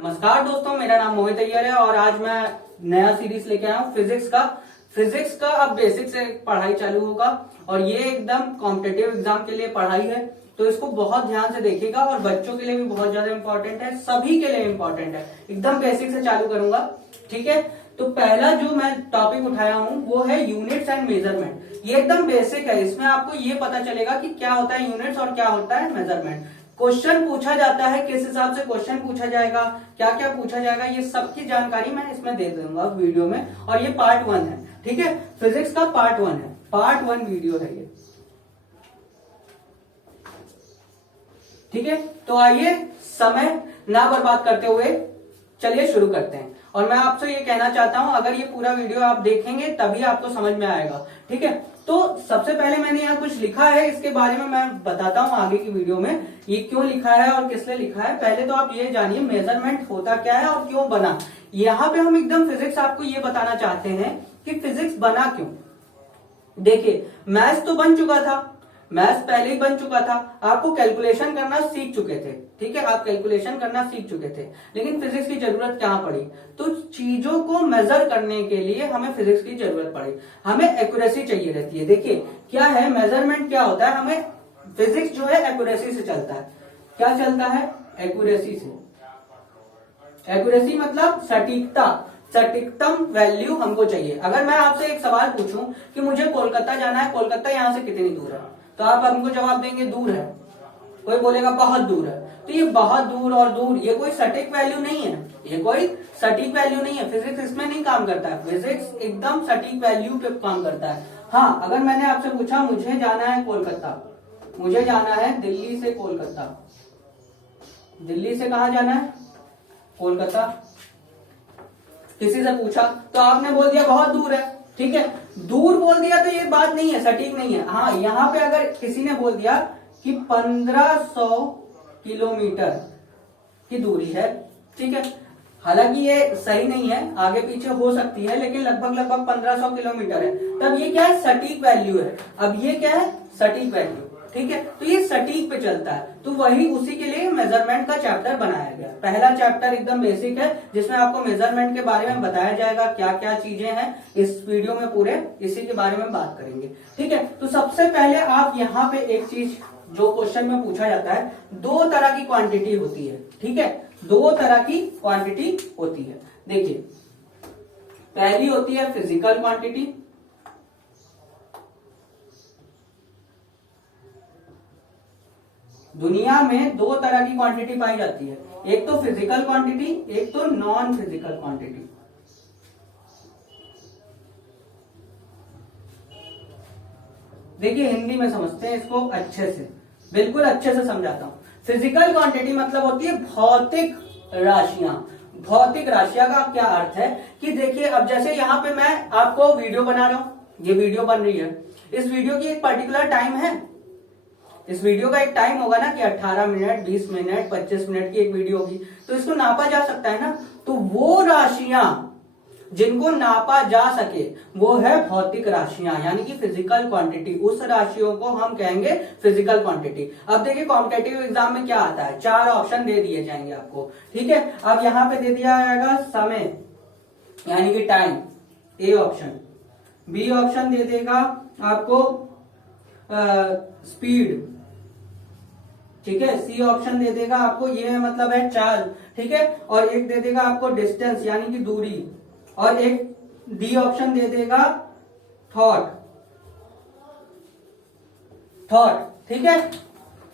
नमस्कार दोस्तों, मेरा नाम मोहित अय्यर है और आज मैं नया सीरीज लेके आया हूँ फिजिक्स का अब बेसिक से पढ़ाई चालू होगा और ये एकदम कॉम्पिटेटिव एग्जाम के लिए पढ़ाई है। तो इसको बहुत ध्यान से देखिएगा और बच्चों के लिए भी बहुत ज्यादा इंपॉर्टेंट है, सभी के लिए इंपॉर्टेंट है। एकदम बेसिक से चालू करूंगा, ठीक है। तो पहला जो मैं टॉपिक उठाया हूँ वो है यूनिट्स एंड मेजरमेंट। ये एकदम बेसिक है, इसमें आपको ये पता चलेगा कि क्या होता है यूनिट्स और क्या होता है मेजरमेंट। क्वेश्चन पूछा जाता है, किस हिसाब से क्वेश्चन पूछा जाएगा, क्या क्या पूछा जाएगा, ये सबकी जानकारी मैं इसमें दे दूंगा वीडियो में। और ये पार्ट 1 है, ठीक है। फिजिक्स का पार्ट 1 है, पार्ट 1 वीडियो है ये, ठीक है। तो आइए समय ना बर्बाद करते हुए चलिए शुरू करते हैं। और मैं आपसे ये कहना चाहता हूं, अगर ये पूरा वीडियो आप देखेंगे तभी आपको समझ में आएगा, ठीक है। तो सबसे पहले मैंने यहाँ कुछ लिखा है, इसके बारे में मैं बताता हूँ आगे की वीडियो में ये क्यों लिखा है और किस लिए लिखा है। पहले तो आप ये जानिए मेजरमेंट होता क्या है और क्यों बना। यहाँ पे हम एकदम फिजिक्स आपको ये बताना चाहते हैं कि फिजिक्स बना क्यों। देखिए, मैथ्स तो बन चुका था, मैथ्स पहले ही बन चुका था, आपको कैलकुलेशन करना सीख चुके थे, ठीक है। आप कैलकुलेशन करना सीख चुके थे, लेकिन फिजिक्स की जरूरत कहां पड़ी। तो चीजों को मेजर करने के लिए हमें फिजिक्स की जरूरत पड़ी, हमें एक्यूरेसी चाहिए रहती है। देखिए क्या है मेजरमेंट, क्या होता है, हमें फिजिक्स जो है एक्यूरेसी से चलता है। क्या चलता है? एक्यूरेसी से। एक्यूरेसी मतलब सटीकता, सटीकतम वैल्यू हमको चाहिए। अगर मैं आपसे एक सवाल पूछूं कि मुझे कोलकाता जाना है, कोलकाता यहां से कितनी दूर है, तो आप हमको जवाब देंगे दूर है। कोई बोलेगा बहुत दूर है। तो ये बहुत दूर और दूर ये कोई सटीक वैल्यू नहीं है, ये कोई सटीक वैल्यू नहीं है। फिजिक्स इसमें नहीं काम करता है, फिजिक्स एकदम सटीक वैल्यू पे काम करता है। हाँ, अगर मैंने आपसे पूछा मुझे जाना है कोलकाता, मुझे जाना है दिल्ली से कोलकाता, दिल्ली से कहा जाना है? कोलकाता। किसी से पूछा तो आपने बोल दिया बहुत दूर है, ठीक है। दूर बोल दिया तो ये बात नहीं है, सटीक नहीं है। हाँ, यहाँ पे अगर किसी ने बोल दिया कि 1500 किलोमीटर की दूरी है, ठीक है। हालांकि ये सही नहीं है, आगे पीछे हो सकती है, लेकिन लगभग 1500 किलोमीटर है, तब ये क्या है? सटीक वैल्यू है। अब ये क्या है? सटीक वैल्यू, ठीक है। तो ये सटीक पे चलता है, तो वही उसी के लिए मेजरमेंट का चैप्टर बनाया गया। पहला चैप्टर एकदम बेसिक है, जिसमें आपको मेजरमेंट के बारे में बताया जाएगा, क्या क्या चीजें हैं। इस वीडियो में पूरे इसी के बारे में बात करेंगे, ठीक है। तो सबसे पहले आप यहाँ पे एक चीज जो क्वेश्चन में पूछा जाता है, दो तरह की क्वांटिटी होती है, ठीक है। दो तरह की क्वांटिटी होती है। देखिए, पहली होती है फिजिकल क्वांटिटी, दुनिया में दो तरह की क्वांटिटी पाई जाती है, एक तो फिजिकल क्वांटिटी, एक तो नॉन फिजिकल क्वांटिटी। देखिए हिंदी में समझते हैं इसको अच्छे से, बिल्कुल अच्छे से समझाता हूं। फिजिकल क्वांटिटी मतलब होती है भौतिक राशियां। भौतिक राशियां का क्या अर्थ है कि देखिए, अब जैसे यहाँ पे मैं आपको वीडियो बना रहा हूं, ये वीडियो बन रही है, इस वीडियो की एक पर्टिकुलर टाइम है, इस वीडियो का एक टाइम होगा ना कि 18 मिनट, 20 मिनट, 25 मिनट की एक वीडियो होगी, तो इसको नापा जा सकता है ना। तो वो राशियां जिनको नापा जा सके वो है भौतिक राशियां, यानी कि फिजिकल क्वांटिटी। उस राशियों को हम कहेंगे फिजिकल क्वांटिटी। अब देखिए कॉम्पिटेटिव एग्जाम में क्या आता है, 4 ऑप्शन दे दिए जाएंगे आपको, ठीक है। अब यहां पे दे दिया जाएगा समय यानी कि time, A option. B option दे देगा आपको स्पीड, ठीक है। सी ऑप्शन दे देगा आपको, ये मतलब है चाल, ठीक है। और एक दे देगा आपको डिस्टेंस यानी कि दूरी, और एक डी ऑप्शन दे देगा थॉट, ठीक है,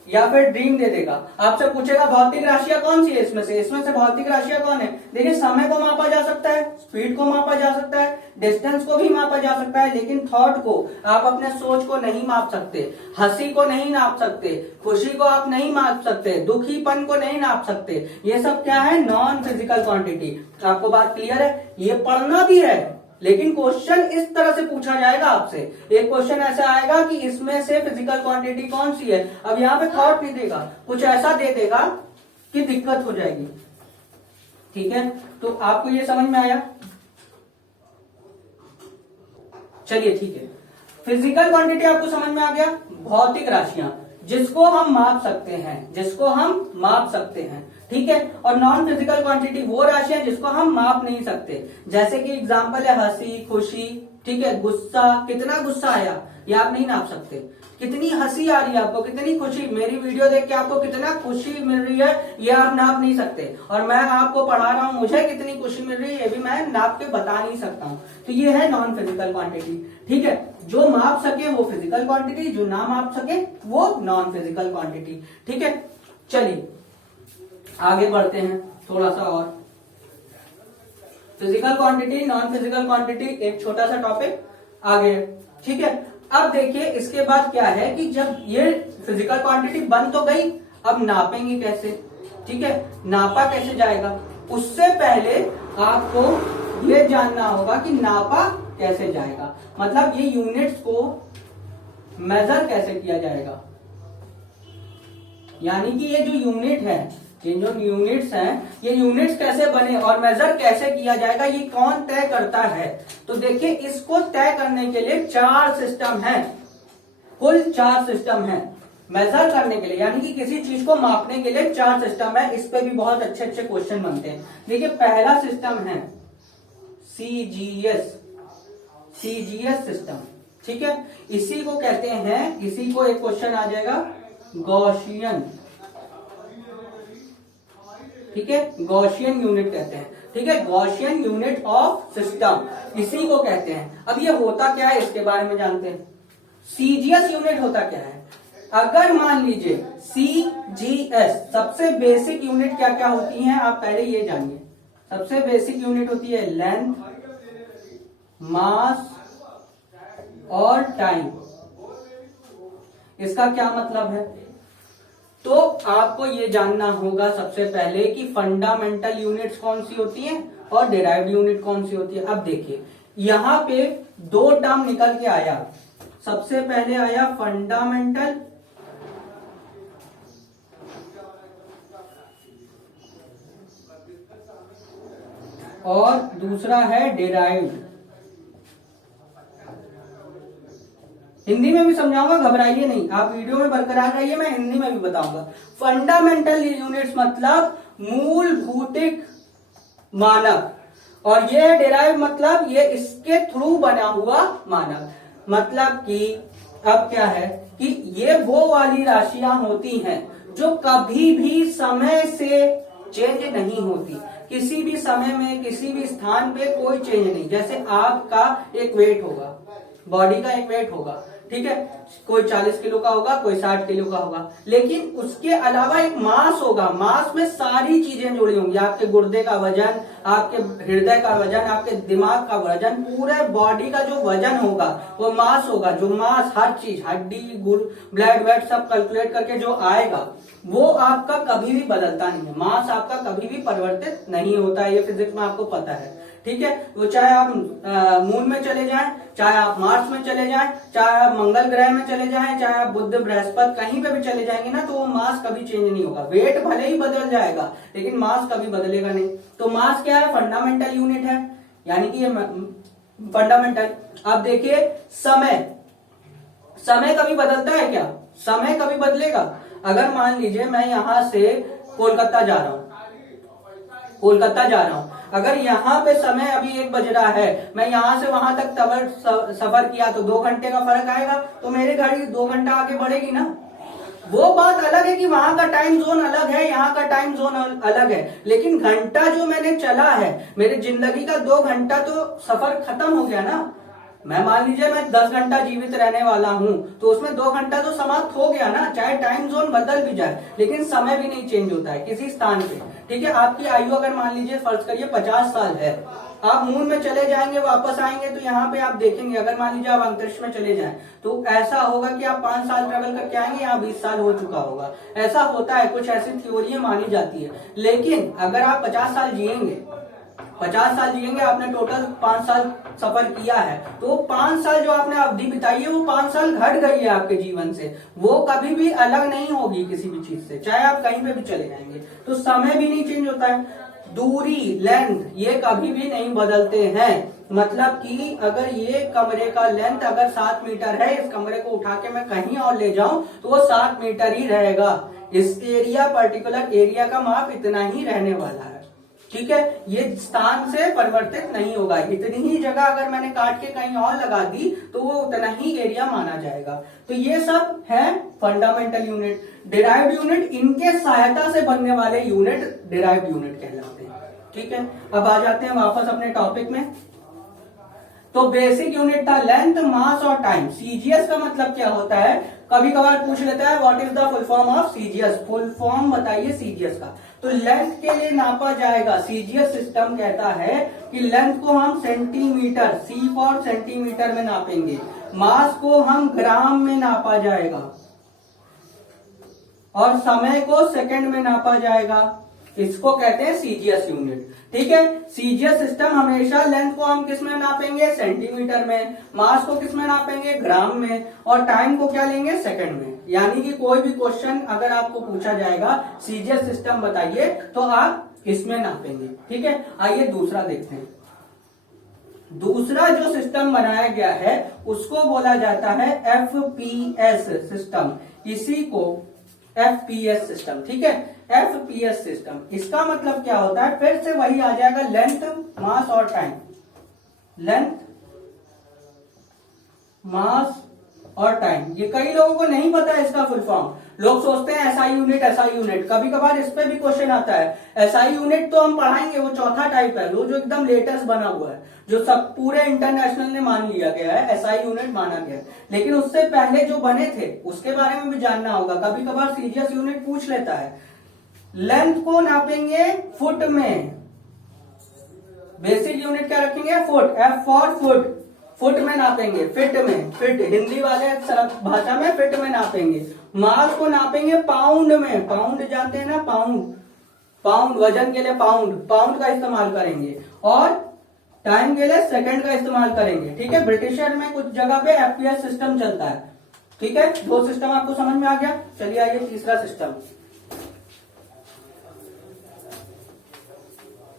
या फिर ड्रीम दे देगा। आपसे पूछेगा भौतिक राशियां कौन सी है इसमें से भौतिक राशियां कौन है। देखिए, समय को मापा जा सकता है, स्पीड को मापा जा सकता है, डिस्टेंस को भी मापा जा सकता है, लेकिन थॉट को, आप अपने सोच को नहीं माप सकते, हंसी को नहीं नाप सकते, खुशी को आप नहीं माप सकते, दुखीपन को नहीं नाप सकते। ये सब क्या है? Non physical quantity. आपको बात क्लियर है? ये पढ़ना भी है, लेकिन क्वेश्चन इस तरह से पूछा जाएगा आपसे। एक क्वेश्चन ऐसा आएगा कि इसमें से फिजिकल क्वांटिटी कौन सी है। अब यहाँ पे थॉट नहीं देगा, कुछ ऐसा दे देगा कि दिक्कत हो जाएगी, ठीक है। तो आपको ये समझ में आया? चलिए ठीक है, फिजिकल क्वांटिटी आपको समझ में आ गया। भौतिक राशियां जिसको हम माप सकते हैं, जिसको हम माप सकते हैं, ठीक है। और नॉन फिजिकल क्वांटिटी वो राशि है जिसको हम माप नहीं सकते, जैसे कि एग्जांपल है हंसी, खुशी, ठीक है, गुस्सा, कितना गुस्सा आया ये आप नहीं नाप सकते, कितनी हंसी आ रही है आपको, कितनी खुशी, मेरी वीडियो देख के आपको कितना खुशी मिल रही है ये आप नाप नहीं सकते, और मैं आपको पढ़ा रहा हूं मुझे कितनी खुशी मिल रही है ये भी मैं नाप के बता नहीं सकता हूं। तो ये है नॉन फिजिकल क्वांटिटी, ठीक है। जो माप सके वो फिजिकल क्वांटिटी, जो ना माप सके वो नॉन फिजिकल क्वांटिटी, ठीक है। चलिए आगे बढ़ते हैं थोड़ा सा और। Physical quantity, non physical quantity एक छोटा सा टॉपिक आगे, ठीक है। अब देखिए इसके बाद क्या है कि जब ये फिजिकल क्वांटिटी बन तो गई, अब नापेंगे कैसे, ठीक है, नापा कैसे जाएगा। उससे पहले आपको ये जानना होगा कि नापा कैसे जाएगा, मतलब ये यूनिट्स को मेजर कैसे किया जाएगा, यानी कि ये जो यूनिट है, ये जो यूनिट्स हैं, ये यूनिट्स कैसे बने और मेजर कैसे किया जाएगा, ये कौन तय करता है। तो देखिए इसको तय करने के लिए 4 सिस्टम हैं, कुल 4 सिस्टम हैं मेजर करने के लिए, यानी कि किसी चीज को मापने के लिए 4 सिस्टम है। इस पे भी बहुत अच्छे अच्छे क्वेश्चन बनते हैं। देखिए पहला सिस्टम है सीजीएस, सीजीएस सिस्टम, ठीक है। इसी को कहते हैं, इसी को एक क्वेश्चन आ जाएगा गॉसियन, ठीक है, गॉसियन यूनिट कहते हैं, ठीक है, गॉसियन यूनिट ऑफ सिस्टम इसी को कहते हैं। अब ये होता क्या है इसके बारे में जानते हैं। सीजीएस यूनिट होता क्या है, अगर मान लीजिए सीजीएस, सबसे बेसिक यूनिट क्या क्या होती हैं आप पहले ये जानिए। सबसे बेसिक यूनिट होती है लेंथ, मास और टाइम। इसका क्या मतलब है, तो आपको ये जानना होगा सबसे पहले कि फंडामेंटल यूनिट्स कौन सी होती हैं और डिराइव्ड यूनिट कौन सी होती है। अब देखिए यहां पे 2 टर्म निकल के आया, सबसे पहले आया फंडामेंटल और दूसरा है डिराइव्ड। हिंदी में भी समझाऊंगा, घबराइए नहीं, आप वीडियो में बरकरार रहिए, मैं हिंदी में भी बताऊंगा। फंडामेंटल यूनिट्स मतलब मूलभूतिक मानक, और ये डिराइव मतलब ये इसके थ्रू बना हुआ मानक, मतलब कि अब क्या है कि ये वो वाली राशियां होती हैं जो कभी भी समय से चेंज नहीं होती, किसी भी समय में किसी भी स्थान पे कोई चेंज नहीं। जैसे आपका एक वेट होगा, बॉडी का एक वेट होगा, ठीक है, कोई 40 किलो का होगा, कोई 60 किलो का होगा, लेकिन उसके अलावा एक मास होगा, मास में सारी चीजें जुड़ी होंगी, आपके गुर्दे का वजन, आपके हृदय का वजन, आपके दिमाग का वजन, पूरे बॉडी का जो वजन होगा वो मास होगा। जो मास हर चीज, हड्डी, ब्लड वेट सब कैलकुलेट करके जो आएगा वो आपका कभी भी बदलता नहीं है, मास आपका कभी भी परिवर्तित नहीं होता है, ये फिजिक्स में आपको पता है, ठीक है। वो चाहे आप मून में चले जाएं, चाहे आप मार्स में चले जाएं, चाहे आप मंगल ग्रह में चले जाएं, चाहे आप बुध बृहस्पति कहीं पे भी चले जाएंगे ना, तो वो मास कभी चेंज नहीं होगा। वेट भले ही बदल जाएगा लेकिन मास कभी बदलेगा नहीं। तो मास क्या है, फंडामेंटल यूनिट है, यानी कि ये फंडामेंटल। अब देखिए समय, समय कभी बदलता है क्या, समय कभी बदलेगा। अगर मान लीजिए मैं यहां से कोलकाता जा रहा हूं, कोलकाता जा रहा हूं, अगर यहाँ पे समय अभी 1 बज रहा है, मैं यहाँ से वहां तक सफर किया तो 2 घंटे का फर्क आएगा, तो मेरी गाड़ी 2 घंटा आगे बढ़ेगी ना। वो बात अलग है कि वहां का टाइम जोन अलग है, यहाँ का टाइम जोन अलग है, लेकिन घंटा जो मैंने चला है, मेरी जिंदगी का 2 घंटा तो सफर खत्म हो गया ना। मैं मान लीजिए मैं 10 घंटा जीवित रहने वाला हूं, तो उसमें 2 घंटा तो समाप्त हो गया ना, चाहे टाइम जोन बदल भी जाए, लेकिन समय भी नहीं चेंज होता है किसी स्थान पे, ठीक है। आपकी आयु अगर मान लीजिए फर्ज करिए 50 साल है, आप मून में चले जाएंगे, वापस आएंगे तो यहाँ पे आप देखेंगे, अगर मान लीजिए आप अंतरिक्ष में चले जाएं, तो ऐसा होगा कि आप 5 साल ट्रेवल करके आएंगे, यहाँ 20 साल हो चुका होगा। ऐसा होता है, कुछ ऐसी थ्योरियां मानी जाती है। लेकिन अगर आप 50 साल जिएंगे, 50 साल जिएंगे, आपने टोटल 5 साल सफर किया है, तो 5 साल जो आपने अवधि बिताई है वो 5 साल घट गई है आपके जीवन से, वो कभी भी अलग नहीं होगी किसी भी चीज से, चाहे आप कहीं पे भी चले जाएंगे। तो समय भी नहीं चेंज होता है, दूरी, लेंथ, ये कभी भी नहीं बदलते हैं। मतलब कि अगर ये कमरे का लेंथ अगर 7 मीटर है, इस कमरे को उठा के मैं कहीं और ले जाऊं तो वो 7 मीटर ही रहेगा। इस एरिया, पर्टिकुलर एरिया का माप इतना ही रहने वाला है। ठीक है, ये स्थान से परिवर्तित नहीं होगा। इतनी ही जगह अगर मैंने काट के कहीं और लगा दी तो वो उतना ही एरिया माना जाएगा। तो ये सब है फंडामेंटल यूनिट। डिराइव्ड यूनिट, इनके सहायता से बनने वाले यूनिट डिराइव्ड यूनिट कहलाते हैं। ठीक है, अब आ जाते हैं वापस अपने टॉपिक में। तो बेसिक यूनिट था लेंथ, मास और टाइम। सीजीएस का मतलब क्या होता है, कभी कभार पूछ लेता है what is the full form of CGS, full form बताइए सीजीएस का। तो लेंथ के लिए नापा जाएगा, सीजीएस सिस्टम कहता है कि लेंथ को हम सेंटीमीटर, सी फॉर सेंटीमीटर में नापेंगे, मास को हम ग्राम में नापा जाएगा और समय को सेकंड में नापा जाएगा। इसको कहते हैं सीजीएस यूनिट। ठीक है, सीजीएस सिस्टम हमेशा लेंथ को हम किस में नापेंगे, सेंटीमीटर में, मास को किस में नापेंगे, ग्राम में, और टाइम को क्या लेंगे, सेकंड में। यानी कि कोई भी क्वेश्चन अगर आपको पूछा जाएगा सीजीएस सिस्टम बताइए तो आप इसमें नापेंगे। ठीक है, आइए दूसरा देखते हैं। दूसरा जो सिस्टम बनाया गया है उसको बोला जाता है एफपीएस सिस्टम, इसी को एफपीएस सिस्टम। ठीक है, एफपीएस सिस्टम, इसका मतलब क्या होता है, फिर से वही आ जाएगा, लेंथ, मास और टाइम। लेंथ, मास और टाइम, ये कई लोगों को नहीं पता है इसका फुल फॉर्म। लोग सोचते हैं एसआई यूनिट, एसआई यूनिट, कभी कभार इस पे भी क्वेश्चन आता है। एसआई यूनिट तो हम पढ़ाएंगे, वो चौथा टाइप है, वो जो एकदम लेटेस्ट बना हुआ है, जो सब पूरे इंटरनेशनल ने मान लिया गया है, एसआई यूनिट माना गया है। लेकिन उससे पहले जो बने थे उसके बारे में भी जानना होगा। कभी कभार सीजीएस यूनिट पूछ लेता है। लेंथ को नापेंगे फुट में, बेसिक यूनिट क्या रखेंगे, foot, F for foot, foot में नापेंगे, फिट में, फिट हिंदी वाले भाषा में फिट में नापेंगे। मास को नापेंगे पाउंड में, पाउंड जानते हैं ना, पाउंड, पाउंड वजन के लिए पाउंड, पाउंड का इस्तेमाल करेंगे, और टाइम के लिए सेकंड का इस्तेमाल करेंगे। ठीक है, ब्रिटिशर में कुछ जगह पे एफपीएस सिस्टम चलता है। ठीक है, दो सिस्टम आपको समझ में आ गया। चलिए आइए तीसरा सिस्टम।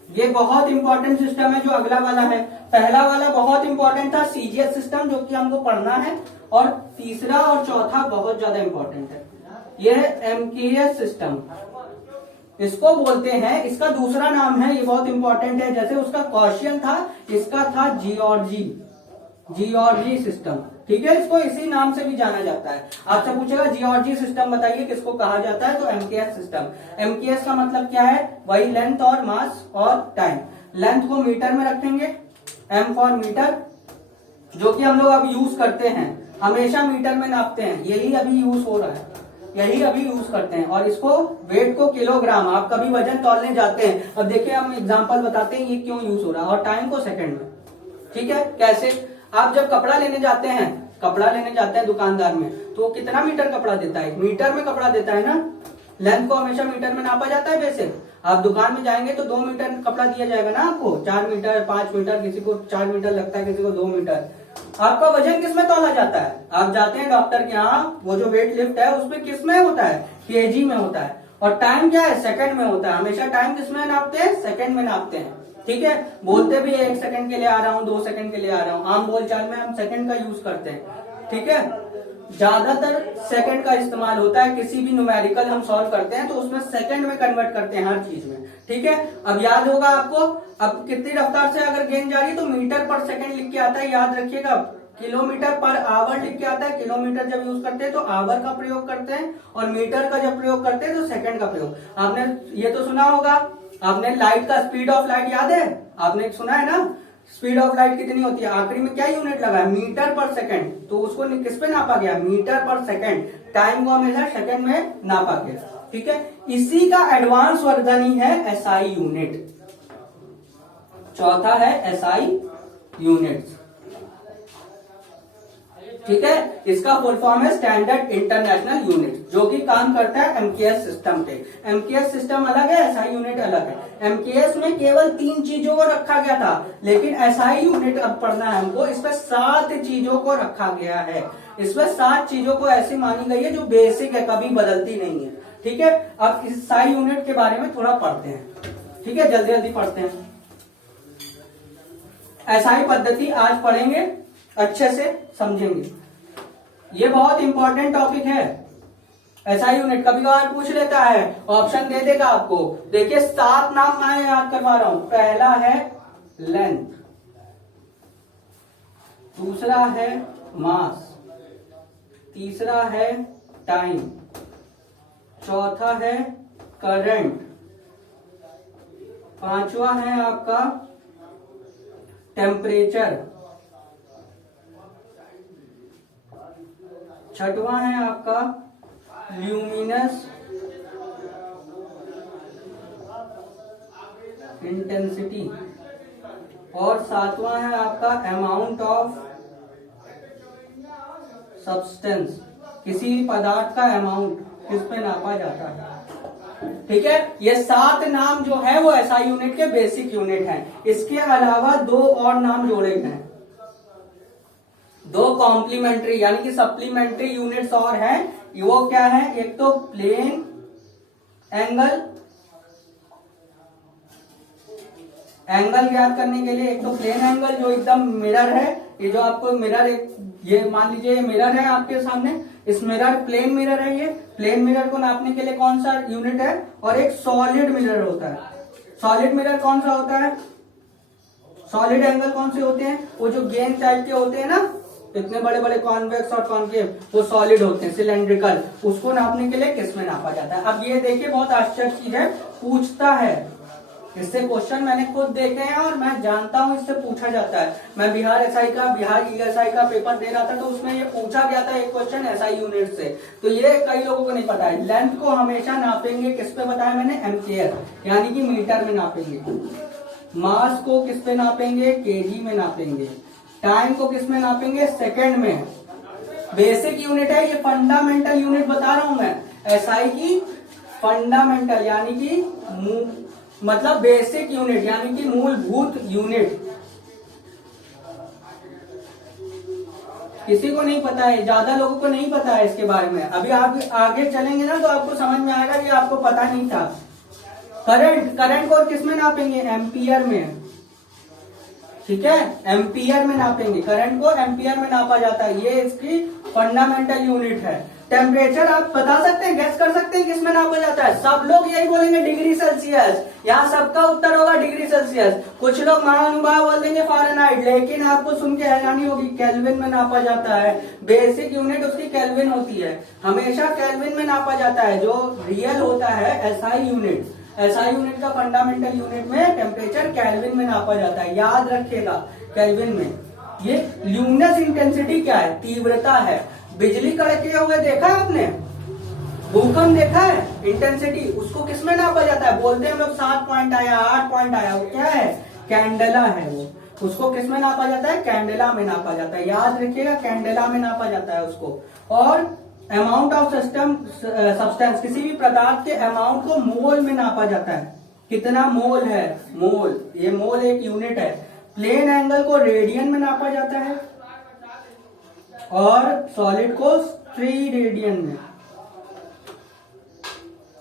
ये बहुत इंपॉर्टेंट सिस्टम है जो अगला वाला है। पहला वाला बहुत इंपॉर्टेंट था, सीजीएस सिस्टम, जो कि हमको पढ़ना है, और तीसरा और चौथा बहुत ज्यादा इंपॉर्टेंट है। ये है एमकेएस सिस्टम, इसको बोलते हैं, इसका दूसरा नाम है, ये बहुत इंपॉर्टेंट है। जैसे उसका क्वेश्चन था, इसका था जियोलॉजी, जियोलॉजी सिस्टम। ठीक है, इसको इसी नाम से भी जाना जाता है। आपसे पूछेगा जियोलॉजी सिस्टम बताइए किसको कहा जाता है, तो एमकेएस सिस्टम। एमकेएस का मतलब क्या है, वही लेंथ और मास और टाइम। लेंथ को मीटर में रखेंगे, एम फॉर मीटर, जो कि हम लोग अब यूज करते हैं, हमेशा मीटर में नापते हैं, यही अभी यूज हो रहा है, यही अभी यूज करते हैं। और इसको वेट को किलोग्राम, आप कभी वजन तौलने जाते हैं, अब देखिए हम एग्जांपल बताते हैं ये क्यों यूज हो रहा है। और टाइम को सेकंड में। ठीक है, कैसे, आप जब कपड़ा लेने जाते हैं, कपड़ा लेने जाते हैं दुकानदार में, तो कितना मीटर कपड़ा देता है, मीटर में कपड़ा देता है ना। लेंथ को हमेशा मीटर में नापा जाता है। बेसिक आप दुकान में जाएंगे तो 2 मीटर कपड़ा दिया जाएगा ना आपको, 4 मीटर, 5 मीटर, किसी को 4 मीटर लगता है, किसी को 2 मीटर। आपका वजन किसमें तौला जाता है, आप जाते हैं डॉक्टर के यहाँ, वो जो वेट लिफ्ट है उसमें किसमें होता है, केजी में होता है। और टाइम क्या है, सेकंड में होता है। हमेशा टाइम किसमें नापते हैं, सेकंड में नापते हैं। ठीक है, बोलते भी 1 सेकंड के लिए आ रहा हूँ, 2 सेकंड के लिए आ रहा हूँ, आम बोलचाल में हम सेकंड का यूज करते हैं। ठीक है, ज्यादातर सेकंड का इस्तेमाल होता है। किसी भी न्यूमेरिकल हम सॉल्व करते हैं तो उसमें सेकंड में कन्वर्ट करते हैं हर चीज में। ठीक है, अब याद होगा आपको, अब कितनी रफ्तार से अगर गेंद जा रही है तो मीटर पर सेकंड लिख के आता है, याद रखिएगा। किलोमीटर पर आवर लिख के आता है, किलोमीटर जब यूज करते हैं तो आवर का प्रयोग करते हैं, और मीटर का जब प्रयोग करते हैं तो सेकंड का प्रयोग। आपने ये तो सुना होगा, आपने लाइट का स्पीड ऑफ लाइट याद है, आपने सुना है ना, स्पीड ऑफ लाइट कितनी होती है, आखिरी में क्या यूनिट लगा है, मीटर पर सेकंड, तो उसको किस पे नापा गया, मीटर पर सेकंड। टाइम को हमेशा सेकंड में नापा गया। ठीक है, इसी का एडवांस वर्जन ही है एसआई यूनिट। चौथा है एसआई यूनिट। ठीक है, इसका फुल फॉर्म है स्टैंडर्ड इंटरनेशनल यूनिट, जो कि काम करता है एमकेएस सिस्टम पे। एमकेएस सिस्टम अलग है, एसआई यूनिट अलग है। एमकेएस में केवल 3 चीजों को रखा गया था, लेकिन एसआई यूनिट अब पढ़ना है हमको, इसमें 7 चीजों को रखा गया है। इसमें 7 चीजों को ऐसी मानी गई है जो बेसिक है, कभी बदलती नहीं है। ठीक है, अब इस एसआई यूनिट के बारे में थोड़ा पढ़ते हैं। ठीक है, जल्दी जल्दी पढ़ते हैं। एसआई पद्धति आज पढ़ेंगे, अच्छे से समझेंगे। ये बहुत इंपॉर्टेंट टॉपिक है, SI यूनिट कभी कभार पूछ लेता है, ऑप्शन दे देगा आपको। देखिए 7 नाम मैं याद करवा रहा हूं। पहला है लेंथ, दूसरा है मास, तीसरा है टाइम, चौथा है करंट, पांचवा है आपका टेम्परेचर, छठवां है आपका ल्यूमिनस इंटेंसिटी, और सातवां है आपका अमाउंट ऑफ सब्सटेंस, किसी भी पदार्थ का अमाउंट किस पे नापा जाता है। ठीक है, ये 7 नाम जो है वो SI यूनिट के बेसिक यूनिट हैं। इसके अलावा 2 और नाम जोड़े गए हैं, 2 कॉम्प्लीमेंट्री यानी कि सप्लीमेंट्री यूनिट्स और हैं। वो क्या है, एक तो प्लेन एंगल, एंगल ज्ञात करने के लिए एक तो प्लेन एंगल जो एकदम मिरर है, ये जो आपको मिरर, ये मान लीजिए ये मिरर है आपके सामने, इस मिरर प्लेन मिरर है, ये प्लेन मिरर को नापने के लिए कौन सा यूनिट है, और एक सॉलिड मिरर होता है। सॉलिड मिरर कौन सा होता है, सॉलिड एंगल कौन से होते हैं, वो जो गेंद टाइप के होते हैं ना, इतने बड़े बड़े कॉन्वेक्स और कॉन्केव, वो सॉलिड होते हैं, सिलेंड्रिकल, उसको नापने के लिए किस में नापा जाता है। अब ये देखिए बहुत आश्चर्य चीज है, पूछता है, इससे क्वेश्चन मैंने खुद देखे हैं और मैं जानता हूं इससे पूछा जाता है। मैं बिहार ESI का पेपर दे रहा था, तो उसमें ये पूछा गया था एक क्वेश्चन SI यूनिट से, तो ये कई लोगों को नहीं पता है। लेंथ को हमेशा नापेंगे किस पे बताया मैंने, एम्पियर यानी कि मीटर में नापेंगे। मास को किस पे नापेंगे, केजी में नापेंगे। टाइम को किस में नापेंगे, सेकंड में। बेसिक यूनिट है ये, फंडामेंटल यूनिट बता रहा हूं मैं, SI की फंडामेंटल यानी कि मतलब बेसिक यूनिट यानी कि मूलभूत यूनिट। किसी को नहीं पता है, ज्यादा लोगों को नहीं पता है इसके बारे में। अभी आप आगे चलेंगे ना तो आपको समझ में आएगा कि आपको पता नहीं था। करंट को किस में नापेंगे, एम्पियर में। ठीक है, एम्पियर में नापेंगे, करंट को एम्पियर में नापा जाता है, ये इसकी फंडामेंटल यूनिट है। टेम्परेचर आप बता सकते हैं, गैस कर सकते हैं किस में नापा जाता है, सब लोग यही बोलेंगे डिग्री सेल्सियस, यहाँ सबका उत्तर होगा डिग्री सेल्सियस। कुछ लोग महानुभाव बोल देंगे फ़ारेनहाइट, लेकिन आपको सुन के हैरानी होगी, केल्विन में नापा जाता है। बेसिक यूनिट उसकी केल्विन होती है, हमेशा केल्विन में नापा जाता है। जो रियल होता है SI यूनिट, SI यूनिट का फंडामेंटल यूनिट में टेम्परेचर केल्विन में नापा जाता है, याद रखिएगा केल्विन में। ये ल्यूमिनस इंटेंसिटी क्या है, तीव्रता है। बिजली कड़कते हुए देखा है आपने, भूकंप देखा है, इंटेंसिटी उसको किस में नापा जाता है, बोलते हैं हम लोग 7 पॉइंट आया, 8 पॉइंट आया, वो क्या है, कैंडेला है। वो उसको किस में नापा जाता है, कैंडेला में नापा जाता है, याद रखिएगा कैंडेला में नापा जाता है उसको। और अमाउंट ऑफ सब्सटेंस, किसी भी पदार्थ के अमाउंट को मोल में नापा जाता है, कितना मोल है, मोल, ये मोल एक यूनिट है। प्लेन एंगल को रेडियन में नापा जाता है और सॉलिड को स्टीरेडियन में।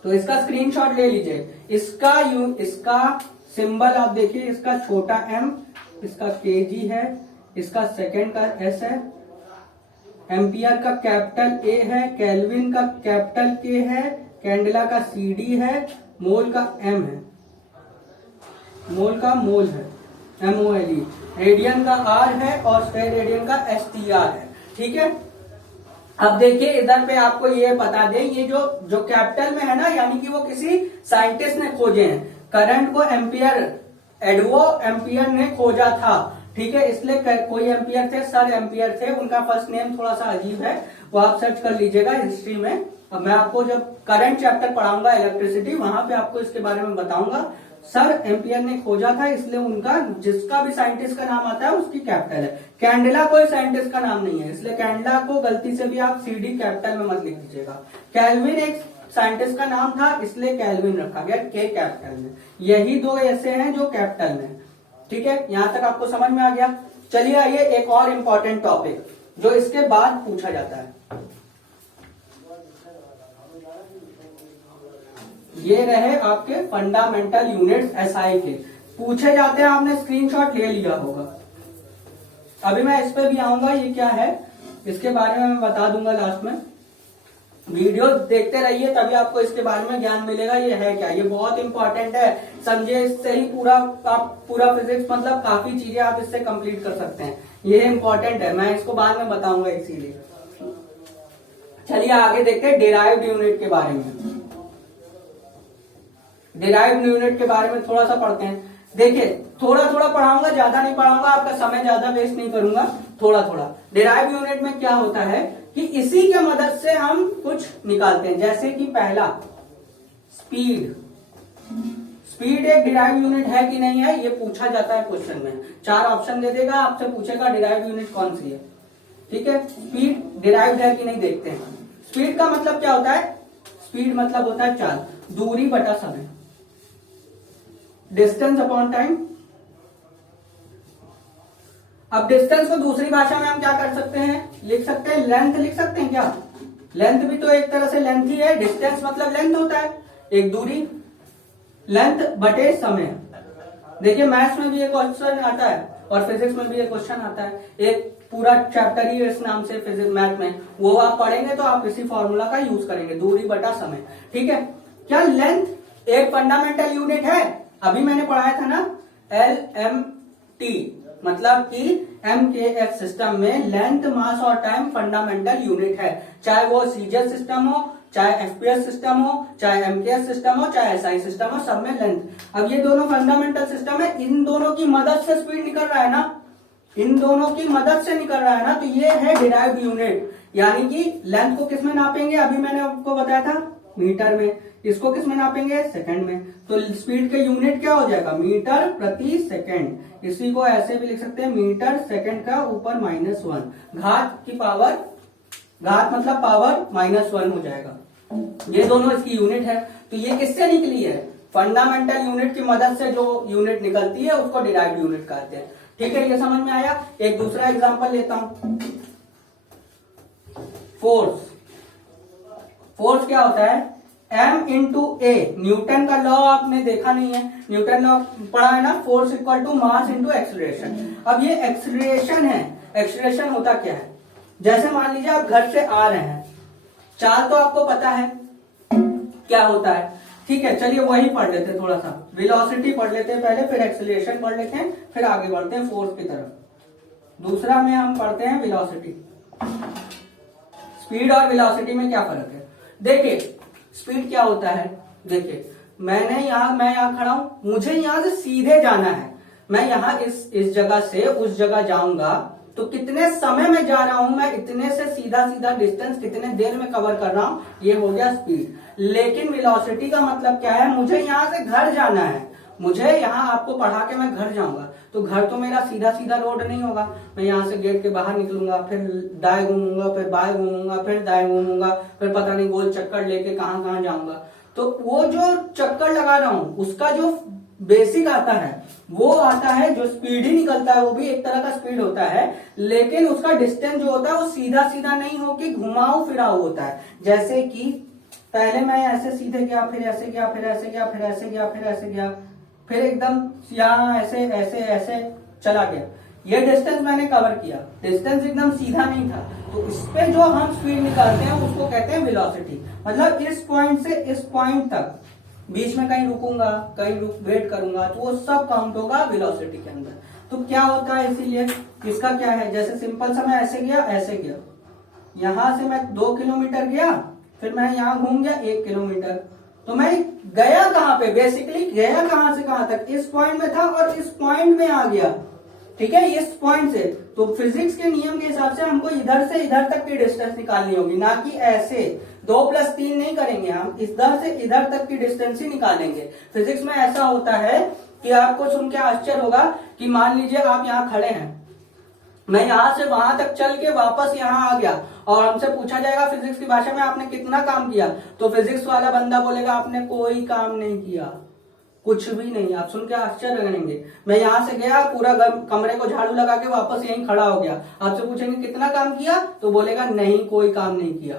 तो इसका स्क्रीनशॉट ले लीजिए। इसका सिंबल आप देखिए, इसका छोटा m, इसका kg है, इसका सेकंड का s है, एम्पियर का कैपिटल A है, केल्विन का कैपिटल K है, कैंडेला का CD है, मोल का M है, मोल का मोल है MOLE, रेडियन का R है और स्टेरेडियन का STR है। ठीक है, अब देखिए इधर पे आपको ये बता दें, ये जो कैपिटल में है ना, यानी कि वो किसी साइंटिस्ट ने खोजे हैं। करंट को एम्पियर, एडवो एम्पियर ने खोजा था। ठीक है, इसलिए कोई एम्पियर थे, सर एम्पियर थे, उनका फर्स्ट नेम थोड़ा सा अजीब है, वो आप सर्च कर लीजिएगा हिस्ट्री में। अब मैं आपको जब करंट चैप्टर पढ़ाऊंगा इलेक्ट्रिसिटी, वहां पे आपको इसके बारे में बताऊंगा। सर एम्पियर ने खोजा था, इसलिए उनका जिसका भी साइंटिस्ट का नाम आता है उसकी कैपिटल है। कैंडेला कोई साइंटिस्ट का नाम नहीं है, इसलिए कैंडेला को गलती से भी आप CD कैपिटल में मत लिख दीजिएगा। केल्विन एक साइंटिस्ट का नाम था, इसलिए केल्विन रखा गया K कैपिटल में। यही 2 ऐसे हैं जो कैपिटल में। ठीक है, यहां तक आपको समझ में आ गया। चलिए आइए एक और इम्पोर्टेंट टॉपिक जो इसके बाद पूछा जाता है, ये रहे आपके फंडामेंटल यूनिट्स SI के, पूछे जाते हैं, आपने स्क्रीनशॉट ले लिया होगा। अभी मैं इस पे भी आऊंगा, ये क्या है इसके बारे में मैं बता दूंगा लास्ट में। वीडियो देखते रहिए, तभी आपको इसके बारे में ज्ञान मिलेगा ये है क्या। ये बहुत इंपॉर्टेंट है, समझे इससे ही पूरा आप पूरा फिजिक्स मतलब काफी चीजें आप इससे कंप्लीट कर सकते हैं। ये इंपॉर्टेंट है, मैं इसको बाद में बताऊंगा इसीलिए। चलिए आगे देखते हैं डिराइव्ड यूनिट के बारे में। डिराइव्ड यूनिट के बारे में थोड़ा सा पढ़ते हैं। देखिए थोड़ा थोड़ा पढ़ाऊंगा, ज्यादा नहीं पढ़ाऊंगा, आपका समय ज्यादा वेस्ट नहीं करूंगा, थोड़ा थोड़ा। डिराइव्ड यूनिट में क्या होता है कि इसी के मदद से हम कुछ निकालते हैं, जैसे कि पहला स्पीड। स्पीड एक डिराइव्ड यूनिट है कि नहीं है, ये पूछा जाता है क्वेश्चन में। 4 ऑप्शन दे देगा, आपसे पूछेगा डिराइव्ड यूनिट कौन सी है। ठीक है, स्पीड डिराइव्ड है कि नहीं देखते हैं। स्पीड का मतलब क्या होता है? स्पीड मतलब होता है चाल, दूरी बटा समय, डिस्टेंस अपॉन टाइम। अब डिस्टेंस को दूसरी भाषा में हम क्या कर सकते हैं, लिख सकते हैं लेंथ, लिख सकते हैं क्या? लेंथ भी तो एक तरह से लेंथ ही है, डिस्टेंस मतलब लेंथ होता है, एक दूरी, लेंथ बटे समय। देखिए मैथ्स में भी एक क्वेश्चन आता है और फिजिक्स में भी एक क्वेश्चन आता है, एक पूरा चैप्टर ही इस नाम से फिजिक्स मैथ में, वो आप पढ़ेंगे तो आप इसी फॉर्मूला का यूज करेंगे, दूरी बटा समय। ठीक है, क्या लेंथ एक फंडामेंटल यूनिट है? अभी मैंने पढ़ाया था ना LMT, मतलब कि MKS सिस्टम में लेंथ, मास और टाइम फंडामेंटल यूनिट है। चाहे वो सीजीएस सिस्टम हो, चाहे FPS सिस्टम हो, चाहे MKS सिस्टम हो, चाहे SI सिस्टम हो, सब में लेंथ। अब ये दोनों फंडामेंटल सिस्टम है, इन दोनों की मदद से स्पीड निकल रहा है ना, इन दोनों की मदद से निकल रहा है ना, तो ये है डिराइव्ड यूनिट। यानी कि लेंथ को किस में नापेंगे, अभी मैंने आपको बताया था मीटर में, इसको किस में नापेंगे, सेकंड में। तो स्पीड के यूनिट क्या हो जाएगा, मीटर प्रति सेकंड। इसी को ऐसे भी लिख सकते हैं, मीटर सेकंड का ऊपर -1, घात की पावर, घात मतलब पावर -1 हो जाएगा। ये दोनों इसकी यूनिट है। तो ये किससे निकली है, फंडामेंटल यूनिट की मदद से जो यूनिट निकलती है उसको डिराइव्ड यूनिट कहते हैं। ठीक है, ये समझ में आया। एक दूसरा एग्जांपल लेता हूं, फोर्स। फोर्स क्या होता है, M इंटू ए, न्यूटन का लॉ आपने देखा नहीं है, न्यूटन लॉ पढ़ा है ना, force equal to mass into acceleration. अब ये एक्सीलरेशन है, एक्सीलरेशन होता क्या है, जैसे मान लीजिए आप घर से आ रहे हैं, चाल तो आपको पता है क्या होता है। ठीक है, चलिए वही पढ़ लेते हैं, थोड़ा सा वेलोसिटी पढ़ लेते हैं पहले, फिर एक्सीलरेशन पढ़ लेते हैं, फिर आगे बढ़ते हैं फोर्स की तरफ। दूसरा में हम पढ़ते हैं वेलोसिटी। स्पीड और वेलोसिटी में क्या फर्क है, देखिए स्पीड क्या होता है, देखिए मैं यहाँ खड़ा हूं, मुझे यहाँ से सीधे जाना है, मैं यहाँ इस जगह से उस जगह जाऊंगा तो कितने समय में जा रहा हूं मैं, इतने से सीधा सीधा डिस्टेंस कितने देर में कवर कर रहा हूं, ये हो गया स्पीड। लेकिन वेलोसिटी का मतलब क्या है, मुझे यहाँ से घर जाना है, मुझे यहाँ आपको पढ़ा के मैं घर जाऊंगा, तो घर तो मेरा सीधा सीधा रोड नहीं होगा, मैं यहाँ से गेट के बाहर निकलूंगा, फिर दाएं घूमूंगा, फिर बाएं घूमूंगा, फिर दाएं घूमूंगा, फिर पता नहीं गोल चक्कर लेके कहाँ कहाँ जाऊंगा। तो वो जो चक्कर लगा रहा हूं उसका जो बेसिक आता है वो आता है, जो स्पीड ही निकलता है वो भी एक तरह का स्पीड होता है, लेकिन उसका डिस्टेंस जो होता है वो सीधा सीधा नहीं हो कि घुमाऊ फिराऊ होता है। जैसे कि पहले मैं ऐसे सीधे गया, फिर ऐसे गया, फिर ऐसे गया, फिर ऐसे गया, फिर ऐसे गया, फिर एकदम यहाँ ऐसे ऐसे ऐसे चला गया, ये डिस्टेंस मैंने कवर किया, डिस्टेंस एकदम सीधा नहीं था। तो इस पे जो हम स्पीड निकालते हैं उसको कहते हैं वेलोसिटी। मतलब इस पॉइंट से इस पॉइंट तक, बीच में कहीं रुकूंगा, कहीं वेट करूंगा, तो वो सब काउंट होगा वेलोसिटी के अंदर। तो क्या होता है, इसीलिए इसका क्या है, जैसे सिंपल सा मैं ऐसे गया, ऐसे गया, यहां से मैं 2 किलोमीटर गया, फिर मैं यहाँ घूम गया 1 किलोमीटर, तो मैं गया कहां पे, बेसिकली गया कहां से कहां तक, इस पॉइंट में था और इस पॉइंट में आ गया। ठीक है, इस पॉइंट से। तो फिजिक्स के नियम के हिसाब से हमको इधर से इधर तक की डिस्टेंस निकालनी होगी, ना कि ऐसे 2 + 3 नहीं करेंगे हम, इधर से इधर तक की डिस्टेंस ही निकालेंगे। फिजिक्स में ऐसा होता है कि आपको सुन के आश्चर्य होगा कि मान लीजिए आप यहाँ खड़े हैं, मैं यहां से वहां तक चल के वापस यहाँ आ गया और हमसे पूछा जाएगा फिजिक्स की भाषा में आपने कितना काम किया, तो फिजिक्स वाला बंदा बोलेगा आपने कोई काम नहीं किया, कुछ भी नहीं। आप सुन के आश्चर्य करेंगे, मैं यहाँ से गया, पूरा कमरे को झाड़ू लगा के वापस यहीं खड़ा हो गया, आपसे पूछेंगे कितना काम किया, तो बोलेगा नहीं कोई काम नहीं किया।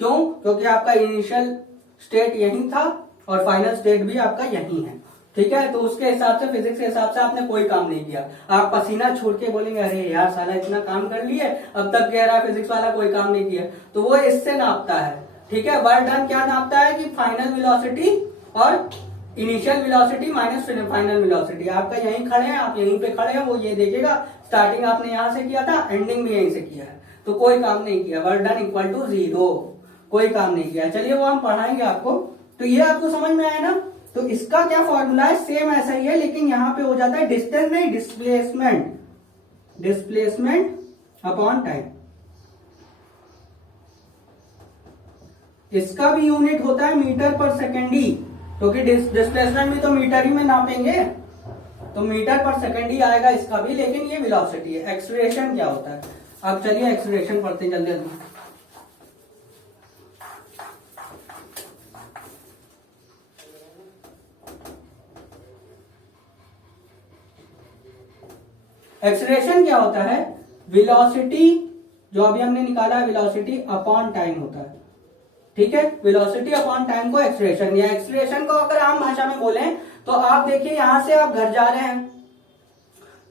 क्यों? क्योंकि आपका इनिशियल स्टेट यही था और फाइनल स्टेट भी आपका यही है। ठीक है, तो उसके हिसाब से, फिजिक्स के हिसाब से आपने कोई काम नहीं किया। आप पसीना छोड़ के बोलेंगे अरे यार साला इतना काम कर लिए, अब तक कह रहा है फिजिक्स वाला कोई काम नहीं किया, तो वो इससे नापता है। ठीक है, वर्क डन क्या नापता है कि फाइनल वेलोसिटी और initial velocity minus final velocity. आपका यहीं खड़े हैं, आप यहीं पे खड़े हैं, वो ये देखेगा स्टार्टिंग आपने यहां से किया था, एंडिंग भी यहीं से किया है, तो कोई काम नहीं किया, वर्क डन इक्वल टू 0, कोई काम नहीं किया। चलिए वो हम पढ़ाएंगे आपको। तो ये आपको समझ में आया ना। तो इसका क्या फॉर्मूला है, सेम ऐसा ही है, लेकिन यहां पे हो जाता है डिस्टेंस नहीं, डिस्प्लेसमेंट, डिस्प्लेसमेंट अपॉन टाइम। इसका भी यूनिट होता है मीटर पर सेकेंड ही, क्योंकि डिस्प्लेसमेंट भी तो मीटर ही में नापेंगे, तो मीटर पर सेकेंड ही आएगा इसका भी, लेकिन ये वेलोसिटी है। एक्सीलरेशन क्या होता है, अब चलिए एक्सीलरेशन पढ़ते हैं जल्दी जल्दी। एक्सीलरेशन क्या होता है, वेलोसिटी जो अभी हमने निकाला है, वेलोसिटी अपॉन टाइम होता है। ठीक है, वेलोसिटी अपॉन टाइम को एक्सीलरेशन, या एक्सीलरेशन को अगर आम भाषा में बोले तो आप देखिए यहां से आप घर जा रहे हैं,